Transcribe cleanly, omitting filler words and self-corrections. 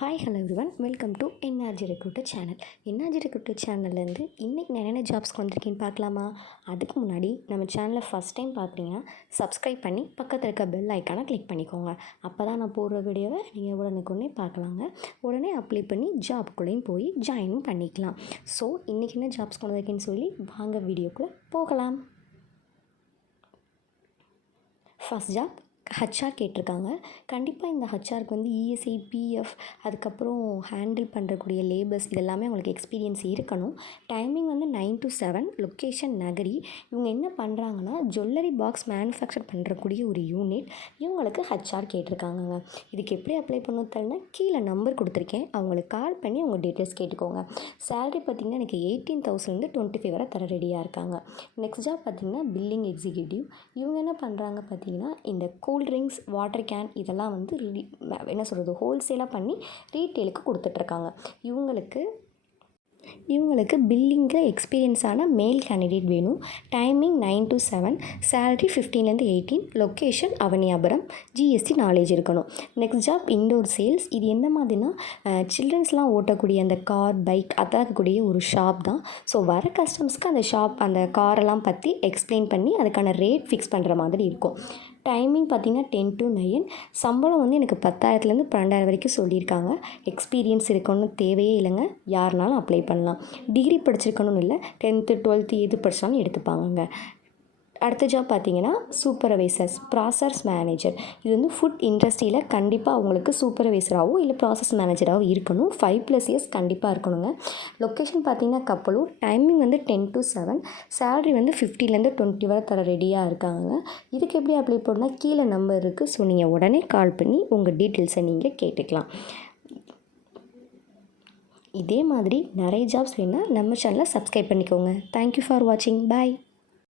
Hi hello everyone, welcome to NRG recruiter channel. NRG recruiter சேனல்லேருந்து இன்றைக்கி நான் என்னென்ன ஜாப்ஸ்க்கு வந்திருக்கேன்னு பார்க்கலாமா? அதுக்கு முன்னாடி நம்ம சேனலை ஃபஸ்ட் டைம் பார்க்குறீங்கன்னா சப்ஸ்கிரைப் பண்ணி பக்கத்தில் இருக்க பெல் ஐக்கானை கிளிக் பண்ணிக்கோங்க. அப்போ தான் நான் போடுற வீடியோவை நீங்கள் உடனுக்குடனே பார்க்கலாங்க. உடனே அப்ளை பண்ணி ஜாப்குள்ளேயும் போய் ஜாயினும் பண்ணிக்கலாம். ஸோ இன்றைக்கி என்ன ஜாப்ஸ்க்கு வந்திருக்கேன்னு சொல்லி வாங்க வீடியோக்குள்ளே போகலாம். ஃபஸ்ட் ஜாப் ஹச்ஆர் கேட்டிருக்காங்க. கண்டிப்பாக இந்த ஹச்ஆருக்கு வந்து இஎஸ்ஐ, பிஎஃப், அதுக்கப்புறம் ஹேண்டில் பண்ணுறக்கூடிய லேபர்ஸ் இதெல்லாமே அவங்களுக்கு எக்ஸ்பீரியன்ஸ் இருக்கணும். டைமிங் வந்து 9 to 7, லொக்கேஷன் நகரி. இவங்க என்ன பண்ணுறாங்கன்னா ஜுவல்லரி பாக்ஸ் மேனுஃபேக்சர் பண்ணுறக்கூடிய ஒரு யூனிட். இவங்களுக்கு ஹச்ஆர் கேட்டிருக்காங்கங்க. இதுக்கு எப்படி அப்ளை பண்ணணும் தெரியலனா கீழே நம்பர் கொடுத்துருக்கேன், அவங்களுக்கு கால் பண்ணி அவங்க டீட்டெயில்ஸ் கேட்டுக்கோங்க. சேலரி பார்த்திங்கன்னா எனக்கு 18,000 25 வரை தர ரெடியாக இருக்காங்க. நெக்ஸ்ட் ஜாப் பார்த்திங்கன்னா பில்லிங் எக்ஸிக்யூட்டிவ். இவங்க என்ன பண்ணுறாங்க பார்த்திங்கன்னா இந்த கூல்ட்ரிங்க்ஸ், வாட்டர் கேன் இதெல்லாம் வந்து என்ன சொல்கிறது ஹோல்சேலாக பண்ணி ரீட்டெயிலுக்கு கொடுத்துட்ருக்காங்க. இவங்களுக்கு பில்லிங்கில் எக்ஸ்பீரியன்ஸான மேல் கேண்டிடேட் வேணும். Timing 9 to 7, salary 15 18, location Avaniyapuram, GST knowledge இருக்கணும். Next job indoor sales. இது எந்த மாதிரினா சில்ட்ரன்ஸ்லாம் ஓட்டக்கூடிய அந்த கார், பைக் அதான் இருக்கக்கூடிய ஒரு ஷாப் தான். ஸோ வர கஸ்டமர்ஸ்க்கு அந்த காரெல்லாம் பற்றி எக்ஸ்பிளைன் பண்ணி அதுக்கான ரேட் ஃபிக்ஸ் பண்ணுற மாதிரி இருக்கும். டைமிங் பார்த்திங்கன்னா 10 to 9. சம்பளம் வந்து எனக்கு 10,000லேருந்து 12,000 வரைக்கும் சொல்லியிருக்காங்க. எக்ஸ்பீரியன்ஸ் இருக்கணும்னு தேவையே இல்லைங்க, யாருனாலும் அப்ளை பண்ணலாம். டிகிரி படிச்சிருக்கணும்னு இல்லை, 10th 12th எது படித்தாலும் எடுத்துப்பாங்கங்க. அடுத்த ஜாப் பார்த்திங்கன்னா சூப்பர்வைசர்ஸ், ப்ராசஸ் மேனேஜர். இது வந்து ஃபுட் இண்டஸ்ட்ரியில் கண்டிப்பாக அவங்களுக்கு சூப்பர்வைசராகவோ இல்லை ப்ராசஸ் மேனேஜராகவோ இருக்கணும். 5+ years கண்டிப்பாக இருக்கணுங்க. லொக்கேஷன் பார்த்திங்கன்னா கப்பலூர். டைமிங் வந்து 10 to 7, சேலரி வந்து 15 20 வரை தர ரெடியாக இருக்காங்க. இதுக்கு எப்படி அப்ளை பண்ணால் கீழே நம்பர் இருக்குது. ஸோ நீங்கள் உடனே கால் பண்ணி உங்கள் டீட்டெயில்ஸை நீங்கள் கேட்டுக்கலாம். இதே மாதிரி நிறைய ஜாப்ஸ் வேணுன்னா நம்ம சேனலை சப்ஸ்கிரைப் பண்ணிக்கோங்க. தேங்க்யூ ஃபார் வாட்சிங். பாய்.